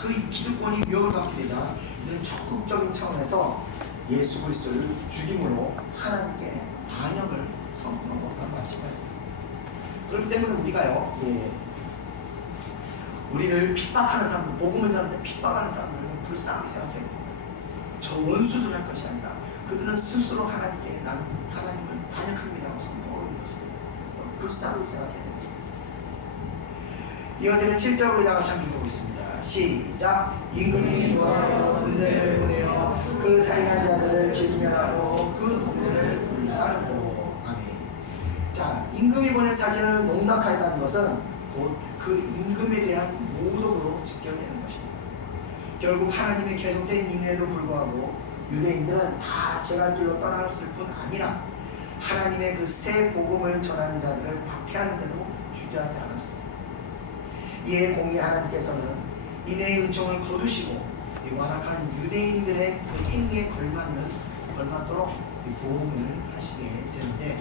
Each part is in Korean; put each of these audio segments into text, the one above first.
그 기득권이 위협을 받게 되자 이는 적극적인 차원에서 예수 그리스도를 죽임으로 하나님께 반역을 선포한 것과 마찬가지입니다. 그렇기 때문에 우리가요, 우리를 핍박하는 사람들, 복음을 전할 때 핍박하는 사람들은 불쌍하게 생각해야 됩니다. 저 원수들 할 것이 아니라 그들은 스스로 하나님께 나는 하나님을 반역합니다 하고 선포하는 것입니다. 불쌍하게 생각해야 됩니다. 이어지는 7절로 같이 한번 읽어보겠습니다. 시작. 임금이 노하여 군대를 보내어 그 살인한 자들을 진멸하고 그 동네를 불사르고. 아멘. 자, 임금이 보낸 사신을 농락하였다는 것은 곧 그 임금에 대한 모독으로 직결되는 것입니다. 결국 하나님의 계속된 인내에도 불구하고 유대인들은 다 제갈 길로 떠났을 뿐 아니라 하나님의 그 새 복음을 전하는 자들을 박해하는데도 주저하지 않았습니다. 이에 공의 하나님께서는 인내의 은총을 거두시고 이 완악한 유대인들의 그 행위에 걸맞도록 이 보응을 하시게 되는데,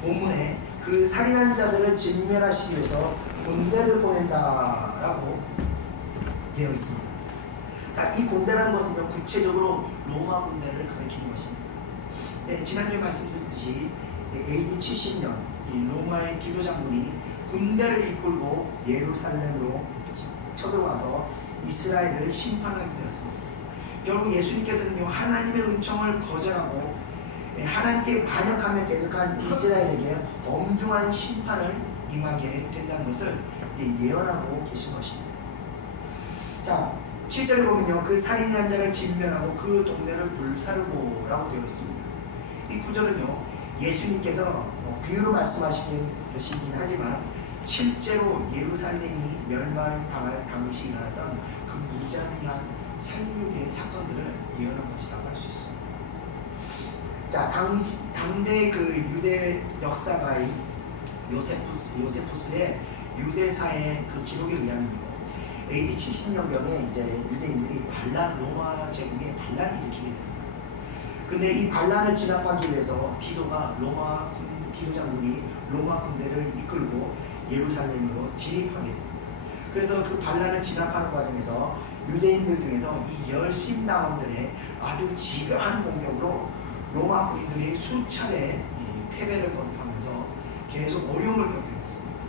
본문에 그 살인한 자들을 진멸하시기 위해서 군대를 보낸다라고 되어 있습니다. 자, 이 군대라는 것은 구체적으로 로마 군대를 가리키는 것입니다. 네, 지난주에 말씀드렸듯이 AD 70년 이 로마의 디도 장군이 군대를 이끌고 예루살렘으로 쳐들어와서 이스라엘을 심판하게 되었습니다. 결국 예수님께서는요, 하나님의 은총을 거절하고 하나님께 반역하며 계속한 이스라엘에게 엄중한 심판을 임하게 된다는 것을 이제 예언하고 계신 것입니다. 자, 7절에 보면요, 그 살인한 자를 진멸하고 그 동네를 불사르고 라고 되어 있습니다. 이 구절은요, 예수님께서 비유로 말씀하시긴 하지만 실제로 예루살렘이 멸망당할 당시 일어났던 그 무자비한 살육의 사건들을 예언한 것이라고 할 수 있습니다. 자, 당대 그 유대 역사가인 요세푸스의 유대사의 그 기록에 의하면요, AD 70년경에 이제 유대인들이 로마 제국에 반란을 일으키게 됩니다. 근데 이 반란을 진압하기 위해서 디도 장군이 로마 군대를 이끌고 예루살렘으로 진입하게 됩니다. 그래서 그 반란을 진압하는 과정에서 유대인들 중에서 이 열심당원들의 아주 집요한 공격으로 로마 군인들이 수차례 패배를 거듭하면서 계속 어려움을 겪게 됐습니다.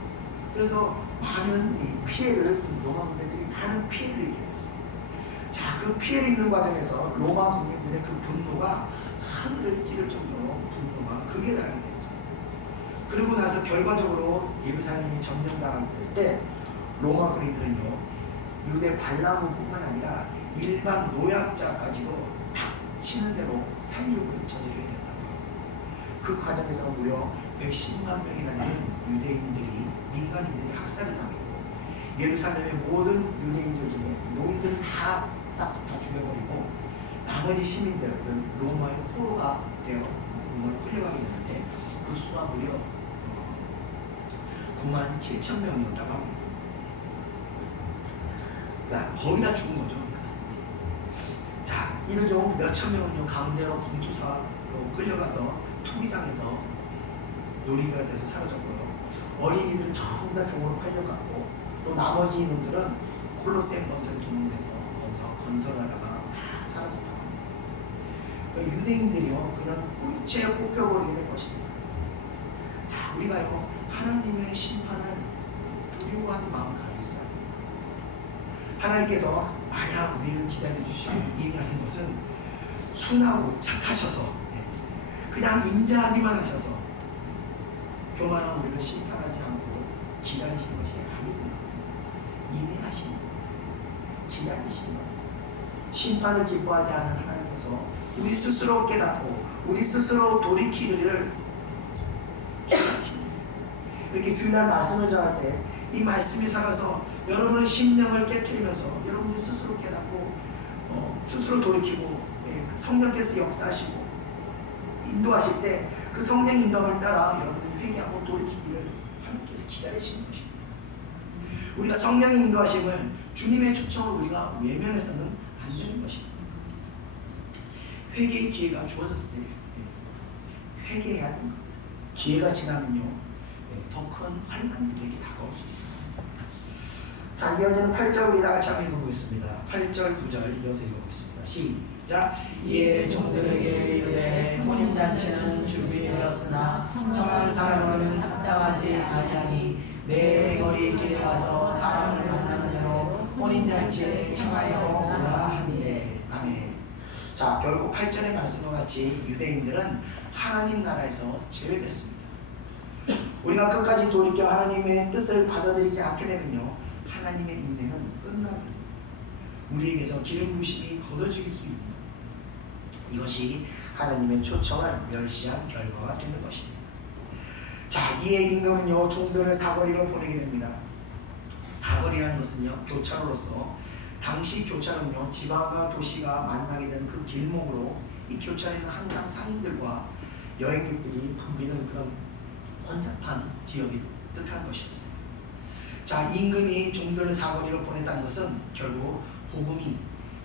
그래서 많은 피해를, 로마 군대들이 많은 피해를 입게 됐습니다. 자, 그 피해를 입는 과정에서 로마 군인들의 그 분노가 하늘을 찌를 정도로 분노가 극에 달하게 됐습니다. 그리고 나서 결과적으로 예루살렘이 점령당할 때 로마 군인들은요, 유대 반란군뿐만 아니라 일반 노약자까지도 닥치는 대로 살육을 저지르게 된다고 합니다. 그 과정에서 무려 110만 명이나 되는 유대인들이, 민간인들이 학살을 당했고, 예루살렘의 모든 유대인들 중에 노인들은 다 죽여버리고 나머지 시민들은 로마의 포로가 되어 로마로 끌려가게 되는데 그 수가 무려 9만 7천 명이었다고 합니다. 그러니까 거의 다 죽은 거죠. 자, 이들 중 몇천 명은요, 강제로 봉투사로 끌려가서 투기장에서 놀이가 돼서 사라졌고요. 어린이들은 전부 다 종으로 팔려갔고, 또 나머지 인원들은 콜로세움 건설 동원돼서 거기서 건설하다가 다 사라졌다고 합니다. 그러니까 유대인들이요, 그냥 뿌리채 뽑혀버리게 된 것입니다. 자, 우리가 이거 하나님의 심판을 두려워하는 마음을 가지고 있어야 합니다. 하나님께서 만약 우리를 기다려주시고 얘기하는 것은 순하고 착하셔서 그냥 인자하기만 하셔서 교만한 우리를 심판하지 않고 기다리시는 것이 아니구나. 인내하시는 것, 기다리시는 것. 심판을 기뻐하지 않은 하나님께서 우리 스스로 깨닫고 우리 스스로 돌이키기를 기다리십니다. 이렇게 주일날 말씀을 전할 때 이 말씀이 살아서 여러분의 심령을 깨트리면서 여러분이 스스로 깨닫고 스스로 돌이키고 성령께서 역사하시고 인도하실 때 그 성령 인도함을 따라 여러분이 회개하고 돌이키기를 하나님께서 기다리시는 것입니다. 우리가 성령의 인도하심을, 주님의 초청을 우리가 외면해서는 안 되는 것입니다. 회개의 기회가 주어졌을 때 회개해야 됩니다. 기회가 지나면요, 더 큰 환난이 우리에게 다가올 수 있습니다. 자, 이어지는 8절 우리 다 같이 한번 읽어보겠습니다. 8절 9절 이어서 읽어보겠습니다. 시작. 이에 종들에게 이르되 혼인잔치는 준비되었으나 청한 사람은 합당하지 아니하니 내 거리 길에 가서 사람을 만나는 대로 혼인잔치에 청하여 오라 한대. 아멘. 자, 결국 8절의 말씀과 같이 유대인들은 하나님 나라에서 제외됐습니다. 우리가 끝까지 돌이켜 하나님의 뜻을 받아들이지 않게 되면요, 하나님의 인내는 끝나버립니다. 우리에게서 기름 부심이 걷어질 수 있는, 이것이 하나님의 초청을 멸시한 결과가 되는 것입니다. 자, 이에 임금은요 종들을 사거리로 보내게 됩니다. 사거리라는 것은요 교차로로서, 당시 교차로는요 지방과 도시가 만나게 되는 그 길목으로, 이 교차로에는 항상 상인들과 여행객들이 붐비는 그런 혼잡한 지역이 뜻한 것이었습니다. 자, 임금이 종들을 사거리로 보냈다는 것은 결국 복음이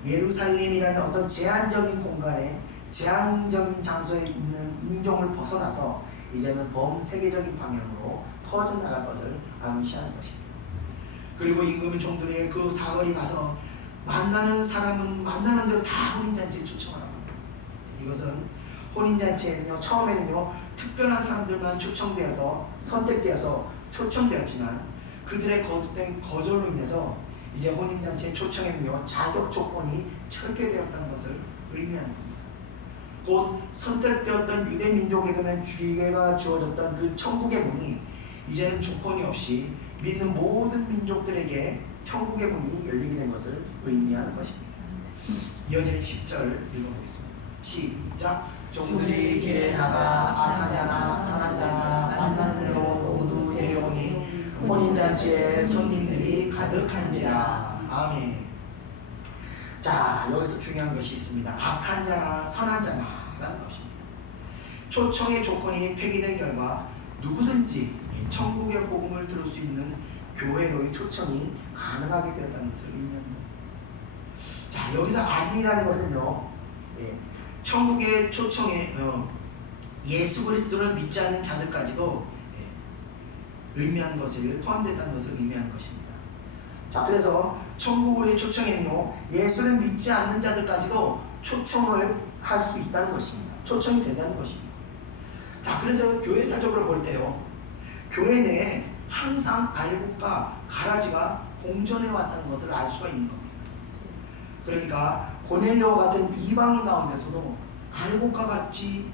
예루살렘이라는 어떤 제한적인 공간에, 제한적인 장소에 있는 인종을 벗어나서 이제는 범세계적인 방향으로 퍼져나갈 것을 암시하는 것입니다. 그리고 임금은 종들의 그 사거리 가서 만나는 사람은 만나는 대로 다 혼인잔치에 초청하라고 합니다. 이것은 혼인잔치에는요 처음에는요 특별한 사람들만 초청되어서 선택되어서 초청되었지만, 그들의 거듭된 거절로 인해서 이제 혼인잔치의 초청에는요 자격 조건이 철폐되었다는 것을 의미하는 겁니다. 곧 선택되었던 유대 민족에게만 기회가 주어졌던 그 천국의 문이 이제는 조건이 없이 믿는 모든 민족들에게 천국의 문이 열리게 된 것을 의미하는 것입니다. 이어지는 10절 읽어보겠습니다. 시작. 종들이 길에 나가 악한 자나 선한 자나 만나는 대로 모두 데려오니 혼인잔치에 손님들이 가득한지라. 아멘. 자, 여기서 중요한 것이 있습니다. 악한 자나 선한 자나 라는 것입니다. 초청의 조건이 폐기된 결과 누구든지 천국의 복음을 들을 수 있는 교회로의 초청이 가능하게 되었다는 것을 의미합니다. 자, 여기서 악인이라는 것은요 천국의 초청에 예수 그리스도를 믿지 않는 자들까지도 의미하는 것을, 포함됐다는 것을 의미하는 것입니다. 자, 그래서 천국의 초청에는요 예수를 믿지 않는 자들까지도 초청을 할 수 있다는 것입니다. 초청이 된다는 것입니다. 자, 그래서 교회 사적으로 볼 때요 교회 내에 항상 알곡과 가라지가 공존해 왔다는 것을 알 수가 있는 겁니다. 그러니까 고넬료와 같은 이방인 가운데서도 알곡과 같이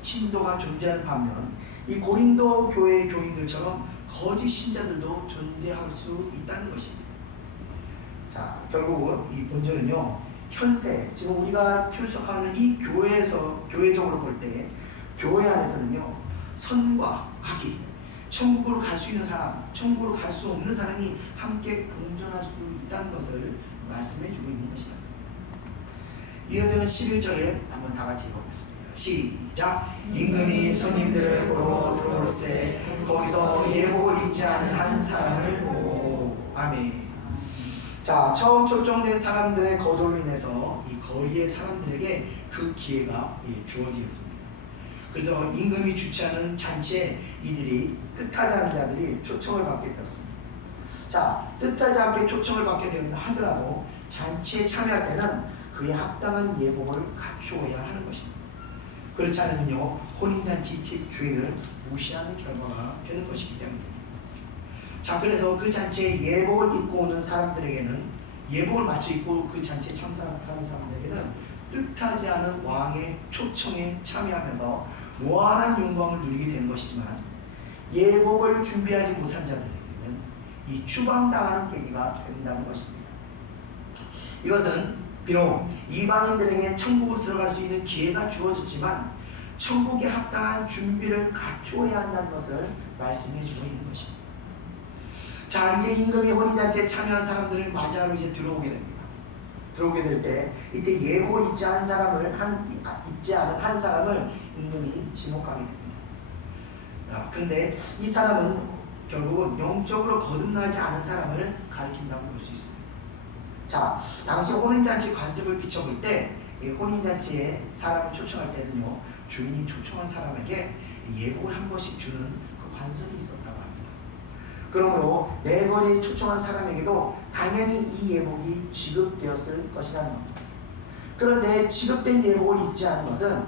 신도가 존재하는 반면, 이 고린도 교회의 교인들처럼 거짓 신자들도 존재할 수 있다는 것입니다. 자, 결국은 이 본절은요 현세, 지금 우리가 출석하는 이 교회에서, 교회적으로 볼 때 교회 안에서는요 선과 악이, 천국으로 갈 수 있는 사람, 천국으로 갈 수 없는 사람이 함께 공존할 수 있다는 것을 말씀해 주고 있는 것입니다. 이어지는 11절에 한번 다 같이 읽어보겠습니다. 시작. 임금이 손님들을 보러 들어올세 거기서 예복을 입지 않은 한 사람을 보고. 아멘. 자, 처음 초청된 사람들의 거절로 인해서 이 거리의 사람들에게 그 기회가 주어지었습니다. 그래서 임금이 주최하는 잔치에 이들이 뜻하지 않은 자들이 초청을 받게 되었습니다. 자, 뜻하지 않게 초청을 받게 되었다 하더라도 잔치에 참여할 때는 그에 합당한 예복을 갖추어야 하는 것입니다. 그렇지 않으면요 혼인잔치 집 주인을 무시하는 결과가 되는 것이기 때문입니다. 자, 그래서 그 잔치에 예복을 입고 오는 사람들에게는, 예복을 맞춰 입고 그 잔치에 참석하는 사람들에게는 뜻하지 않은 왕의 초청에 참여하면서 무한한 영광을 누리게 되는 것이지만, 예복을 준비하지 못한 자들에게는 이 추방당하는 계기가 된다는 것입니다. 이것은 비록 이방인들에게 천국으로 들어갈 수 있는 기회가 주어졌지만 천국에 합당한 준비를 갖추어야 한다는 것을 말씀해 주고 있는 것입니다. 자, 이제 임금이 혼인잔치에 참여한 사람들을 맞이하러 이제 들어오게 됩니다. 들어오게 될 때 이때 예복을 입지 않은 한 사람을 임금이 지목하게 됩니다. 그런데 이 사람은 결국은 영적으로 거듭나지 않은 사람을 가리킨다고 볼 수 있습니다. 자, 당시 혼인잔치 관습을 비춰볼 때 혼인잔치에 사람을 초청할 때는요 주인이 초청한 사람에게 예복을 한 번씩 주는 그 관습이 있었다고 합니다. 그러므로 내거리에 초청한 사람에게도 당연히 이 예복이 지급되었을 것이라는 겁니다. 그런데 지급된 예복을 입지 않은 것은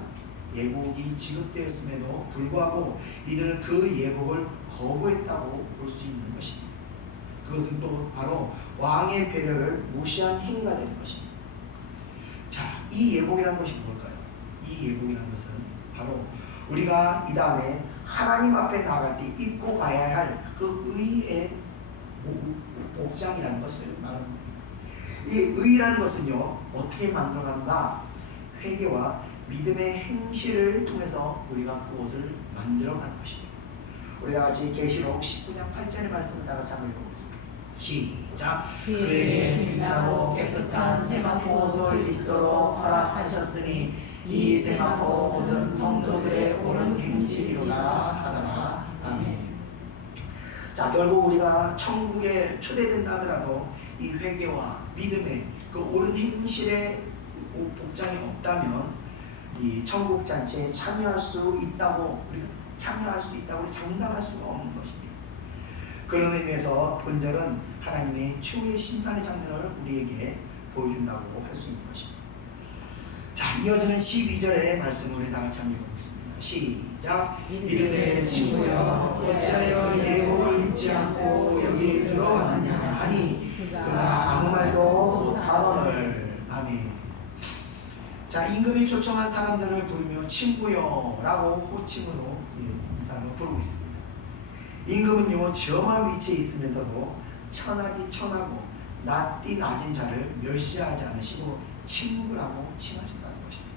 예복이 지급되었음에도 불구하고 이들은 그 예복을 거부했다고 볼 수 있는 것입니다. 그것은 또 바로 왕의 배려를 무시한 행위가 되는 것입니다. 자, 이 예복이라는 것이 뭘까요? 이 예복이라는 것은 바로 우리가 이 다음에 하나님 앞에 나갈 때 입고 가야 할 그 의의 복장이라는 것을 말하는 겁니다. 이 의라는 것은요, 어떻게 만들어가는가? 회개와 믿음의 행실을 통해서 우리가 그것을 만들어가는 것입니다. 우리 다 같이 계시록 19장 8절의 말씀을 다 같이 한번 읽어보겠습니다. 시작. 그에게 빛나고 깨끗한 세마포 옷을 입도록 허락하셨으니 이 세마포 옷은 성도들의 옳은 행실이로다 하더라. 아멘. 자, 결국 우리가 천국에 초대된다 하더라도 이 회개와 믿음의 그 옳은 행실의 복장이 없다면 이 천국 잔치에 참여할 수 있다고 우리 장담할 수가 없는 것입니다. 그런 의미에서 본절은 하나님의 최후의 심판의 장면을 우리에게 보여준다고 할 수 있는 것입니다. 자, 이어지는 12절의 말씀을 우리 다 같이 한번 읽어보겠습니다. 시작. 이르되 친구여 어찌하여 예복을 입지 않고 여기 들어왔느냐 하니 그가 아무 말도 못하거늘. 아멘. 자, 임금이 초청한 사람들을 부르며 친구여라고 호칭으로 이 사람을 부르고 있습니다. 임금은요, 저만 위치에 있으면서도 천하디 천하고 낮디 낮은 자를 멸시하지 않으시고 친구라고 칭하신다는 것입니다.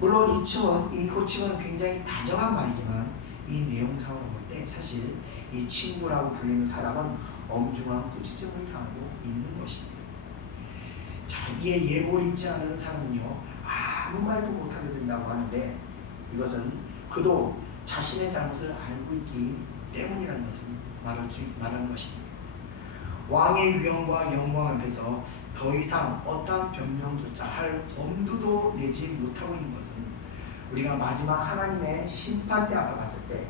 물론 이 호칭은 굉장히 다정한 말이지만 이 내용상으로 볼 때 사실 이 친구라고 불리는 사람은 엄중한 꾸지점을 당하고 있는 것입니다. 자, 이에 예복을 입지 않은 사람은요, 아무 말도 못하게 된다고 하는데 이것은 그도 자신의 잘못을 알고 있기 때문이라는 것을 말하는 것입니다. 왕의 위엄과 영광 앞에서 더 이상 어떠한 변명조차 할 엄두도 내지 못하고 있는 것은 우리가 마지막 하나님의 심판대 앞에 갔을 때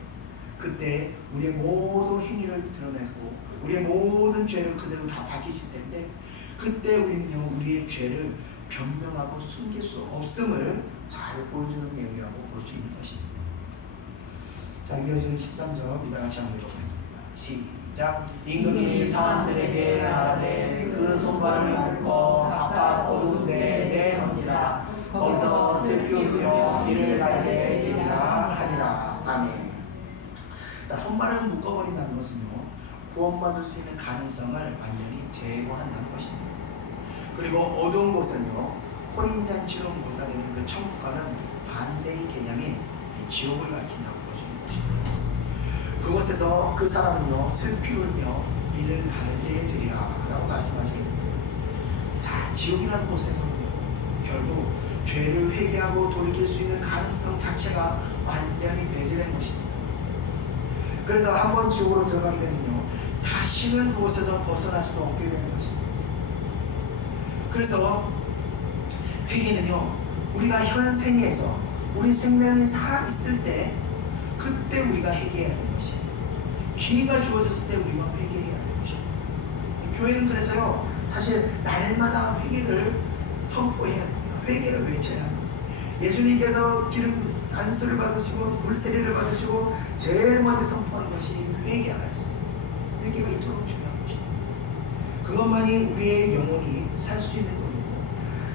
그때 우리의 모든 행위를 드러내고 우리의 모든 죄를 그대로 다 밝히실 텐데 그때 우리는요, 우리의 죄를 변명하고 숨길 수 없음을 잘 보여주는 내용이라고 볼 수 있는 것입니다. 자, 이어지는 13절 이다 같이 한번 읽어보겠습니다. 시작. 임금이 사람들에게 말하되 그 손발을 묶어 바깥 어두운 데 내던지라. 거기서 슬피 울며 이를 날게 되리라 하니라. 아멘. 자, 손발을 묶어버린다는 것은요, 구원받을 수 있는 가능성을 완전히 제거한다는 것입니다. 그리고 어두운 곳은요, 혼인잔치로 묘사되는 그 천국과는 반대의 개념인 지옥을 가리킨다고 볼 수 있는 것입니다. 그곳에서 그 사람은요, 슬피 울며 이를 갈게 되리라 라고 말씀하시게 됩니다. 자, 지옥이라는 곳에서는요, 결국 죄를 회개하고 돌이킬 수 있는 가능성 자체가 완전히 배제된 것입니다. 그래서 한번 지옥으로 들어가게 되면요, 다시는 그곳에서 벗어날 수 없게 되는 것입니다. 그래서 회개는요, 우리가 현 생에서 우리 생명이 살아있을 때 그때 우리가 회개해야 되는 것입니다. 기회가 주어졌을 때 우리가 회개해야 되는 것입니다. 교회는 그래서요, 사실 날마다 회개를 선포해야 됩니다. 회개를 외쳐야 합니다. 예수님께서 기름 안수를 받으시고 물세례를 받으시고 제일 먼저 선포한 것이 회개하라였습니다. 회개가 이토록 중요한 것입니다. 그것만이 우리의 영혼이 살 수 있는 것이고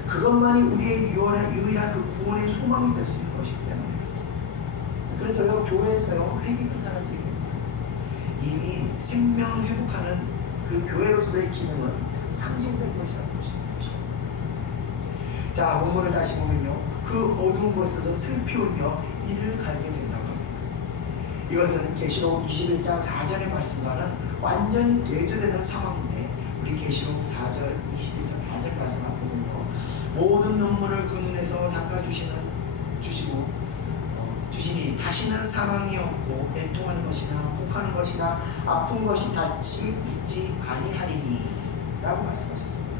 그것만이 우리의 유일한 그 구원의 소망이 될 수 있는 것이기 때문에 그렇습니다. 그래서요, 교회에서요, 회개가 사라지게 됩니다. 이미 생명을 회복하는 그 교회로서의 기능은 상실된 것이라고 볼 수 있는 것입니다. 자, 본문을 다시 보면요, 그 어두운 곳에서 슬피 울며 이를 갈게 된다고 합니다. 이것은 계시록 21장 4절의 말씀과는 완전히 대조되는 상황인데 우리 계시록 4절 21장 4절 말씀을 보면요, 모든 눈물을 그 눈에서 주시니 다시는 사망이 없고 애통하는 것이나 곡하는 것이나 아픈 것이 다시 있지 아니하리니 라고 말씀하셨습니다.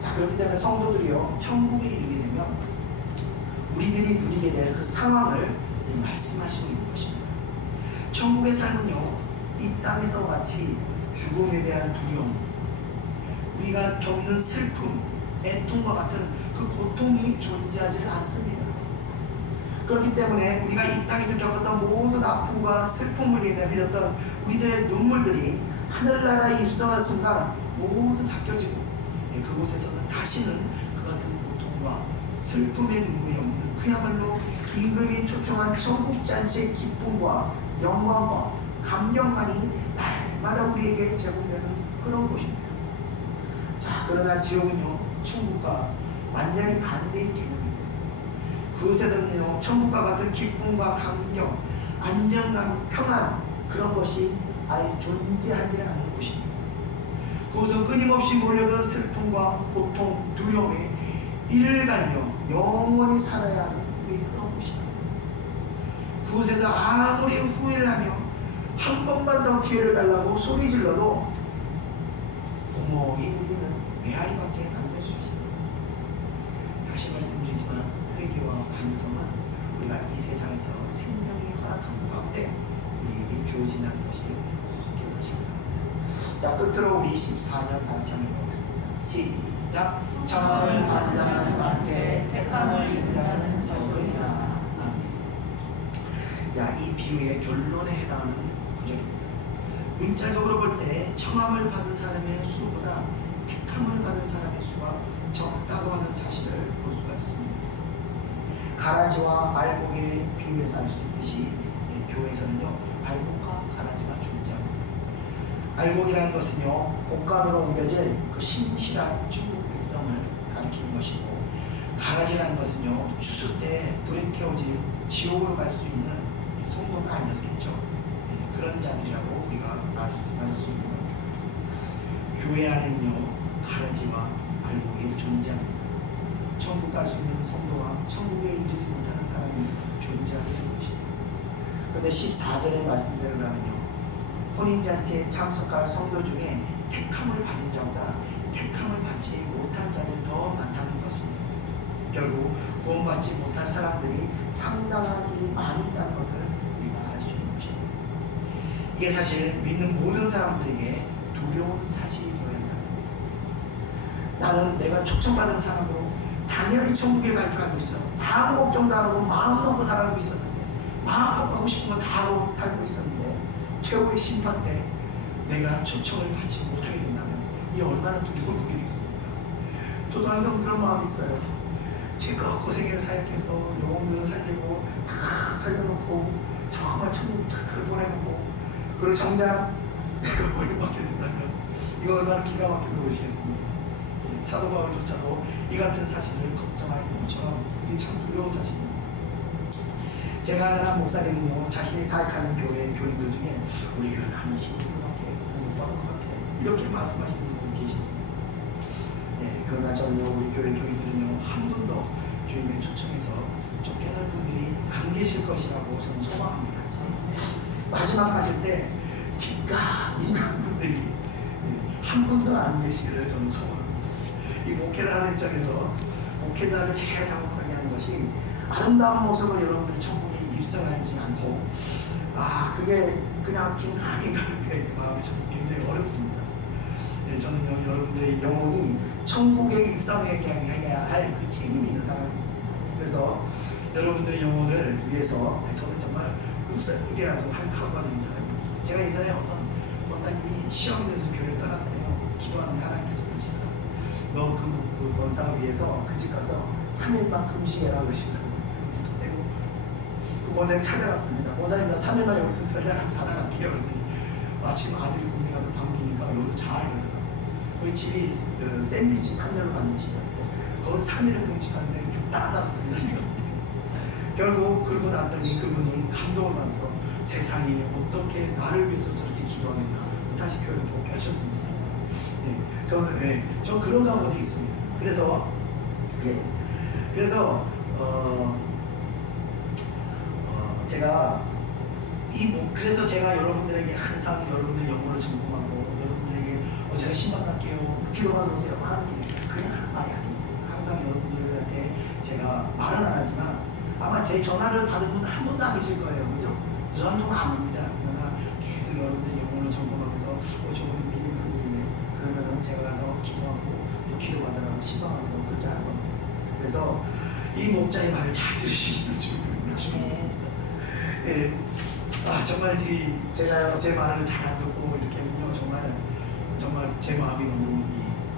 자, 그렇기 때문에 성도들이요, 천국에 이르게 되면 우리들이 누리게 될 그 상황을 말씀하시고 있는 것입니다. 천국의 삶은요, 이 땅에서 같이 죽음에 대한 두려움, 우리가 겪는 슬픔, 애통과 같은 그 고통이 존재하지를 않습니다. 그렇기 때문에 우리가 이 땅에서 겪었던 모든 아픔과 슬픔으로 인해 흘렸던 우리들의 눈물들이 하늘나라에 입성한 순간 모두 닦여지고 그곳에서는 다시는 그 같은 고통과 슬픔의 눈물이 없는 그야말로 임금이 초청한 천국잔치의 기쁨과 영광과 감격만이 날마다 우리에게 제공되는 그런 곳입니다. 자, 그러나 지옥은요, 천국과 완전히 반대의 개념입니다. 그곳에는요, 천국과 같은 기쁨과 감격, 안정감, 평안, 그런 것이 아예 존재하지 않는 곳입니다. 그곳은 끊임없이 몰려든 슬픔과 고통, 두려움에 이를 갈며 영원히 살아야 하는 우리 그런 곳입니다. 그곳에서 아무리 후회를 하며 한 번만 더 기회를 달라고 소리 질러도 멍멍이 울리는 메아리밖에 안 될 수 있습니다. 다시 말씀드리지만 회개와 반성은 우리가 이 세상에서 생명이 허락한 가운데 우리에게 주어진다는 것이 기억하시기 바랍니다. 자, 끝으로 우리 14절 다같이 한번 보겠습니다. 시작. 청함을 받은 자는 많되 택함을 입은 자는 적으리라. 아멘. 자, 이 비유의 결론에 해당하는 구절입니다. 문자적으로 볼 때 청함을 받은 사람의 수보다 택함을 받은 사람의 수가 적다고 하는 사실을 볼 수가 있습니다. 가라지와 알곡의 비유에서 알 수 있듯이 교회에서는요, 알곡과 가라지가 존재합니다. 알곡이라는 것은요, 곡간으로 옮겨질 그 신실한 중국 백성을 가리키는 것이고, 가라지라는 것은요, 추수 때 불에 태워질 지옥으로 갈 수 있는 성도가 아니었겠죠. 그런 자들이라고 우리가 알 수 있는 겁니다. 교회 안에는요, 가라지와 알곡이 존재합니다. 천국 갈 수 있는 성도와 천국에 이르지 못하는 사람이 존재하게 되는 것입니다. 그런데 14절의 말씀대로라면요, 혼인잔치에 참석할 성도 중에 택함을 받은 자보다 택함을 받지 못한 자들이 더 많다는 것입니다. 결국 구원받지 못할 사람들이 상당히 많이 있다는 것을 우리가 알 수 있는 것입니다. 이게 사실 믿는 모든 사람들에게 두려운 사실이 되어야 한다는 겁니다. 나는 내가 초청받은 사람으로 당연히 천국에 갈 줄 알고 있어요. 아무 걱정도 안 하고 마음 놓고 살고 있었는데, 마음 놓고 하고 싶은 거 다 하고 살고 있었는데, 최후의 심판 때 내가 초청을 받지 못하게 된다면 이게 얼마나 두려운 일이 되겠습니까? 저도 항상 그런 마음이 있어요. 제가 고생해서 사역해서 영혼들을 살리고 다 살려놓고 정말 천국 잘 보내놓고, 그리고 정작 내가 버림받게 된다면 이거 얼마나 기가 막힌 것이겠습니까? 사도 바울조차도 이 같은 사실을 걱정할 것처럼 이게 참 두려운 사실입니다. 제가 아는 한 목사님은요, 자신이 사역하는 교회 교인들 중에 우리 교회는 한 20kg밖에 못 받을 것 같아, 이렇게 말씀하시는 분이 계셨습니다. 그러나 저는요, 우리 교회 교인들은요, 한 분도 주님의 초청에서 쫓겨난 분들이 안 계실 것이라고 저는 소망합니다. 마지막 가실 때 기가 민한 분들이 한 분도 안 계시기를 저는 소망합니다. 이 목회를 하는 입장에서 목회자를 제일 당혹하게 하는 것이 아름다운 모습을 여러분들이 천국에 입성하지 않고, 그게 그냥 긴하게 가는 데 마음이 참 굉장히 어렵습니다. 저는요, 여러분들의 영혼이 천국에 입성해야 할 그 책임이 있는 사람입니다. 그래서 여러분들의 영혼을 위해서 저는 정말 무슨 일이라도 할 각오가 되는 사람입니다. 제가 예전에 어떤 권사님이 시험을 위해서 교회를 떠났을 때요, 기도하는데 하나님께서 그러시더라고요. 너 그 권사를 위해서 그 집 가서 3일만 금식해라 그러시더라고요. 그 권사님 찾아갔습니다. 권사님 나 3일만 여기서 자다가 필요 그랬더니 마침 아들이 군대 가서 방기니까 여기서 자야 되더라고요. 그 집이 샌드위치 판매로 받는 집이었는데 거기서 3일을 금식하는데 죽다 살았습니다. 제가. 결국 그러고 났더니 그분이 감동을 받아서 세상이 어떻게 나를 위해서 저렇게 기도하겠나 다시 교회를 복귀하셨습니다. 저는 저 그런 가운데 있습니다. 그래서 제가 그래서 제가 여러분들에게 항상 여러분들 영혼을 점검하고 여러분들에게 제가 신방 갈게요, 기도만 오세요 하는 게 그냥 하는 말이 아닙니다. 항상 여러분들한테 제가 말은 안 하지만 아마 제 전화를 받은 분 한 분도 안 계실 거예요, 그죠? 전통 안 옵니다. 그러나 계속 여러분들 영혼을 영혼을 점검하면서 저분은 믿음이 흔들리네. 그러면은 제가 가서 기도하고 또 기도받으라고 신방하고 그렇게 하는 겁니다. 그래서 이 목자의 말을 잘 들으시기를 주님을 예. 정말 제가 제 말을 잘 안 듣고 이렇게 하면요 정말 제 마음이 너무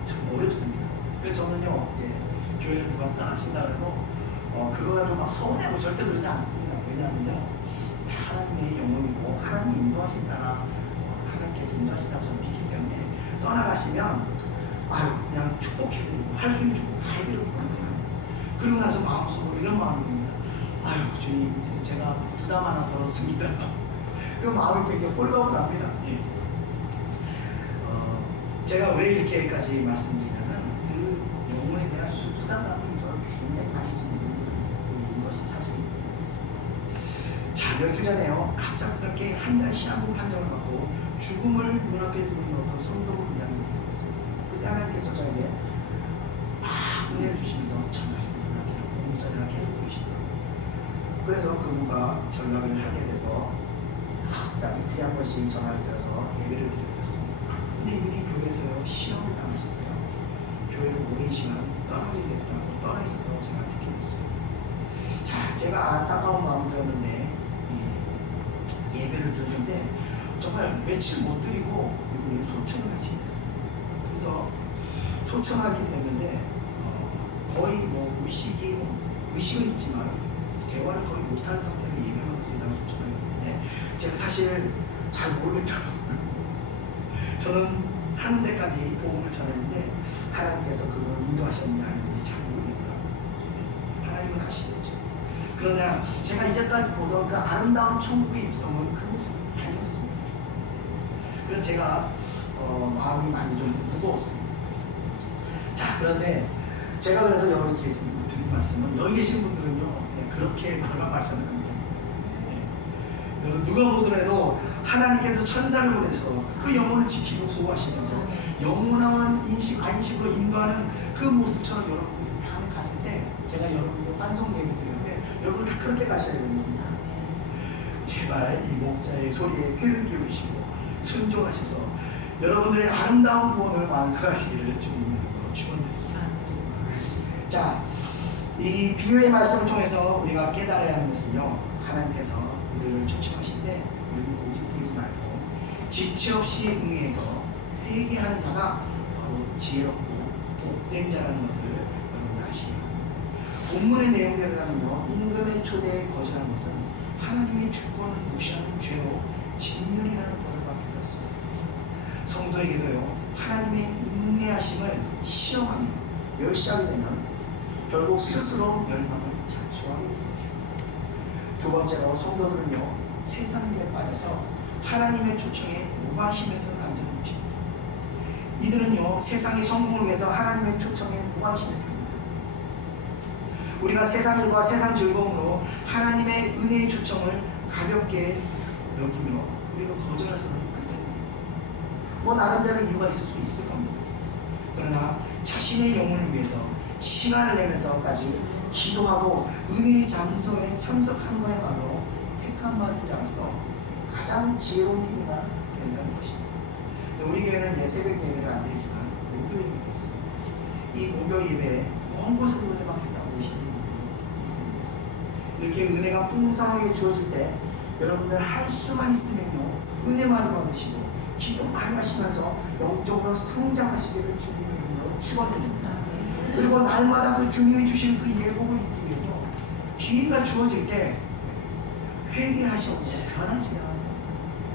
참 어렵습니다. 그래서 저는요 이제 교회를 누가 떠나신다 그래도 그거 가지고 막 서운해하고 절대 그러지 않습니다. 왜냐하면요 다 하나님의 영혼이고 하나님이 인도하신다라 하나님께서 인도하신다고 저는 믿기 때문에 떠나가시면 그냥 축복해드리고 할 수 있는 축복 다 해드리고 그러거든요. 그리고 나서 마음속으로 이런 마음이 듭니다. 주님 제가 부담 하나 덜었습니다. 그 마음이 되게 홀가분 합니다. 예. 제가 왜 이렇게까지 말씀드리냐면 그 영혼에 대한 부담감이 저를 굉장히 많이 지는 것이 사실입니다. 자, 몇 주 전에요 갑작스럽게 한 달 시한부 판정을 받고 죽음을 눈앞에 두고 있는 어떤 성도를 이야기 드렸습니다. 그때 하나님께서 저에게 막 은혜를 주시면서 전화를 연락을 계속 주시더라고요. 그래서 그분과 전락을 하게 돼서 이틀에 한 번씩 전화를 드려서 예배를 드렸습니다. 근데 이분이 교회에서요 시험을 당하셔서요 교회를 오랜 시간 떠나게 됐다고 떠나 있었다고 제가 듣게 됐습니다. 자, 제가 안타까운 마음 들었는데 예배를 드렸는데 정말 며칠 못 드리고 이분이 소천을 하시게 됐습니다. 그래서 소천하게 됐는데 거의 의식은 있지만 대화를 거의 못하는 상태로 예배만 드린다고 소천을 했는데 제가 사실 잘 모르겠더라고요. 저는 하는 데까지 복음을 전했는데 하나님께서 그걸 인도하셨는지 아닌지 잘 모르겠더라고요. 하나님은 아시겠죠. 그러나 제가 이제까지 보던 그 아름다운 천국의 입성은 그 모습이 아니었습니다. 그래서 제가 마음이 많이 좀 무거웠습니다. 자, 그런데 제가 그래서 여러분께 드린 말씀은 여기 계신 분들은요 그렇게 마감하시는 겁니다. 여러분 누가 보더라도 하나님께서 천사를 보내서 그 영혼을 지키고 보호하시면서 영원한 안식으로 인도하는 그 모습처럼 여러분들이 다음에 가실 때 제가 여러분들 환송 예배 드리는데 여러분 다 그렇게 가셔야 되는 겁니다. 제발 이 목자의 소리에 귀를 기울이시고 순종하셔서 여러분들의 아름다운 구원을 완성하시기를 주님으로 축원드립니다. 자, 이 비유의 말씀을 통해서 우리가 깨달아야 하는 것은요 하나님께서 우리를 초청하실 때 우리는 고집 부리지 말고 지체 없이 응해서 회개하는 자가 바로 지혜롭고 복된 자라는 것을 여러분들 아시기 바랍니다. 본문의 내용대로라면요 임금의 초대에 거절한 것은 하나님의 주권을 무시하는 죄로 진멸이라는 벌을 받게 되었습니다. 성도에게도요 하나님의 인내하심을 시험하며 멸시하게 되면 결국 스스로 멸망을 자초하게 됩니다. 두 번째로 성도들은요 세상 일에 빠져서 하나님의 초청에 무관심해서는 안 되는 것입니다. 이들은요 세상의 성공을 위해서 하나님의 초청에 무관심했습니다. 우리가 세상 일과 세상 즐거움으로 하나님의 은혜의 초청을 가볍게 여기며 우리가 거절해서는 안 됩니다. 나름대로 이유가 있을 수 있을 겁니다. 그러나 자신의 영혼을 위해서 시간을 내면서까지 기도하고 은혜의 장소에 참석하는 거야말로 택함 받은 자로서 가장 지혜로운 일이나 된다는 것입니다. 우리 교회는 새벽 예배를 안 드리지만 목요 예배가 있습니다. 이 목요 예배에 먼 곳에서 은혜 받겠다고 오시는 분들이 있습니다. 이렇게 은혜가 풍성하게 주어질 때 여러분들 할 수만 있으면요 은혜 많이 받으시고 기도 많이 하시면서 영적으로 성장하시기를 주님의 이름으로 축원드립니다. 그리고 날마다 그 주님이 주신 그 예복을 입기 위해서 기회가 주어질 때 회개하시고 변하시면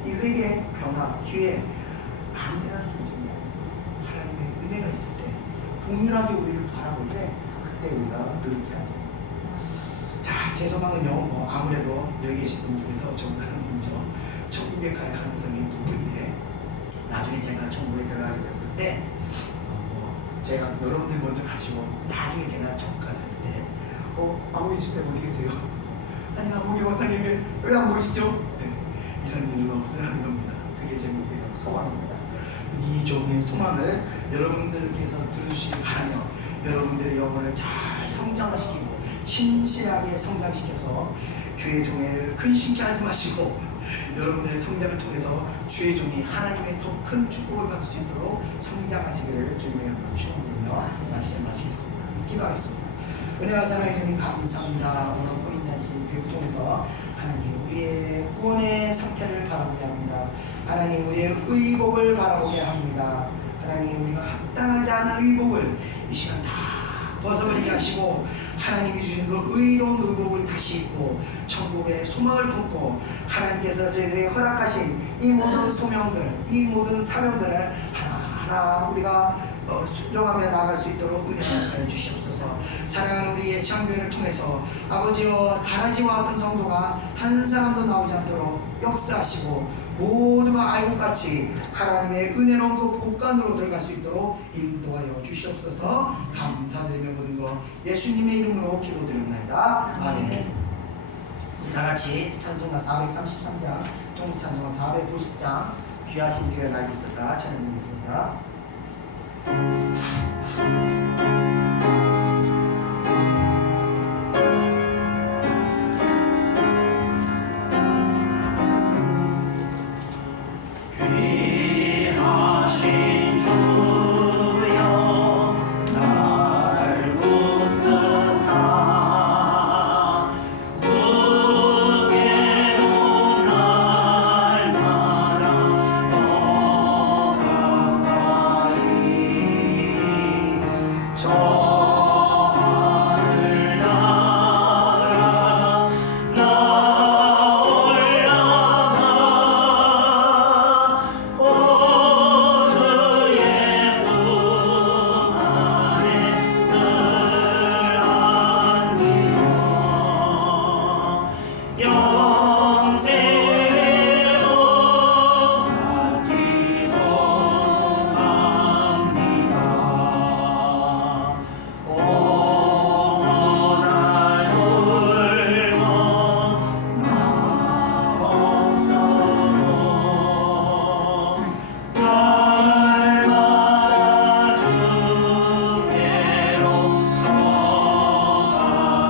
이 회개의 변화, 기회 아무데나 주어지는 게 아니고 하나님의 은혜가 있을 때 동일하게 우리를 바라볼 때 그때 우리가 노력해야 됩니다. 자, 제 소망은요 아무래도 여기 계신 분 중에서 저보다는 먼저 천국에 갈 가능성이 높은데 나중에 제가 천국에 들어가게 됐을 때 제가 여러분들 먼저 가시고 나중에 제가 천국 갔을 때 아버지 집에 어디 계세요? 아니 아버지 원사님 왜 안 보시죠? 네, 이런 일은 없어야 하는 겁니다. 그게 제 목표적 소망입니다. 이 종의 소망을 여러분들께서 들으시기 바라며 여러분들의 영혼을 잘 성장시키고 신실하게 성장시켜서 주의 종을 근심케 하지 마시고 여러분의 성장을 통해서 주의 종이 하나님의 더 큰 축복을 받을 수 있도록 성장하시기를 주님의 이름으로 축원드리며 말씀하시겠습니다. 기도하겠습니다. 은혜와 사랑의 주님 감사합니다. 오늘 호린잔치 교육 통해서 하나님 우리의 구원의 상태를 바라보게 합니다. 하나님 우리의 의복을 바라보게 합니다. 하나님 우리가 합당하지 않은 의복을 이 시간 다 벗어버리게 하시고 하나님이 주신 그 의로운 의복을 다시 입고 천국의 소망을 품고 하나님께서 저희들에게 허락하신 이 모든 소명들, 이 모든 사명들을 하나하나 우리가 순종하며 나아갈 수 있도록 은혜를 하여 주시옵소서. 사랑하는 우리의 창교회를 통해서 아버지와 가라지와 같은 성도가 한 사람도 나오지 않도록 역사하시고 모두가 알곡같이 하나님의 은혜로운 그 곳간으로 들어갈 수 있도록 인도하여 주시옵소서. 감사드리며 모든 것 예수님의 이름으로 기도드립니다. 아멘. 다같이 찬송가 433장 통찬송가 490장 귀하신 주의 날 붙드사 찬양드리겠습니다. 귀하신 주여 날 붙드사 주께로 날마다 더 가까이 저 하늘 나라 나 올라가 오 주의 품 안에 늘 안기고 영생의 복 받기로 합니다. 오날 울고 나 없어도 날마다 주께로 더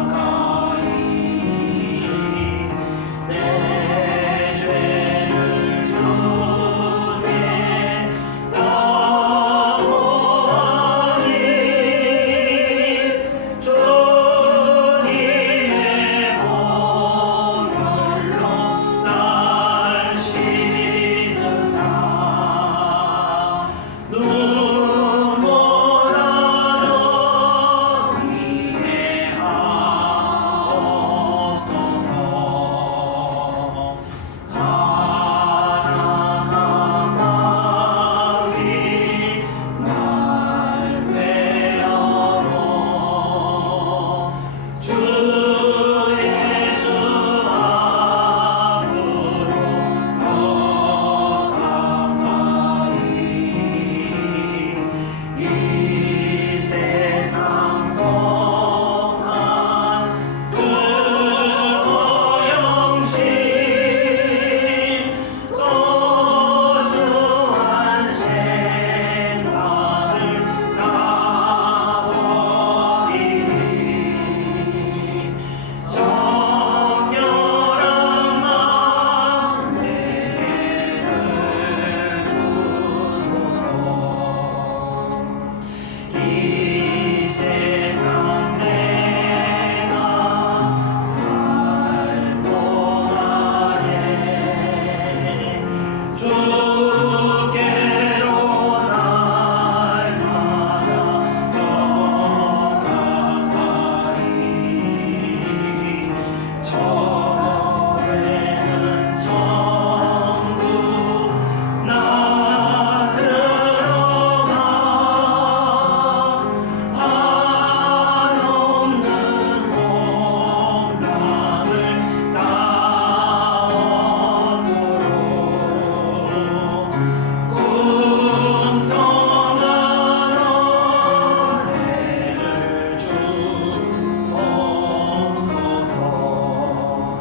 가까이 내 죄를 주께 다 보아니 주님의 보혈로 날 씻으사 눈보라도 이해하옵소서. 가나간 마귀 날 베어도 주 예수 앞으로 더 가까이 이 세상 속한 그 오영신 또 주한 생각을 다 버리니 정결한 마음 내게를 주소서. 이 세상 내가 살 동안에 주께로 날마다 더 가까이 저에는 천국 나 들어가 한없는 복락을 다 얻도록 음성한 은혜를 주옵소서.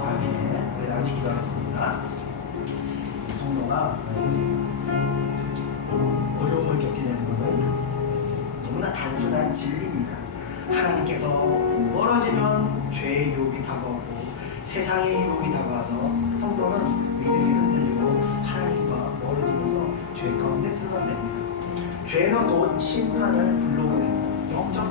아멘. 우리 다 같이 기도하겠습니다. 성도가 어려움을 겪게 되는 것은 너무나 단순한 진리입니다. 하나님께서 멀어지면 죄의 유혹이 다가오고 세상의 유혹이 다가와서 성도는 믿음이 흔들리고 하나님과 멀어지면서 죄 가운데 들어간답니다. 죄는 곧 심판을 불러오고 영적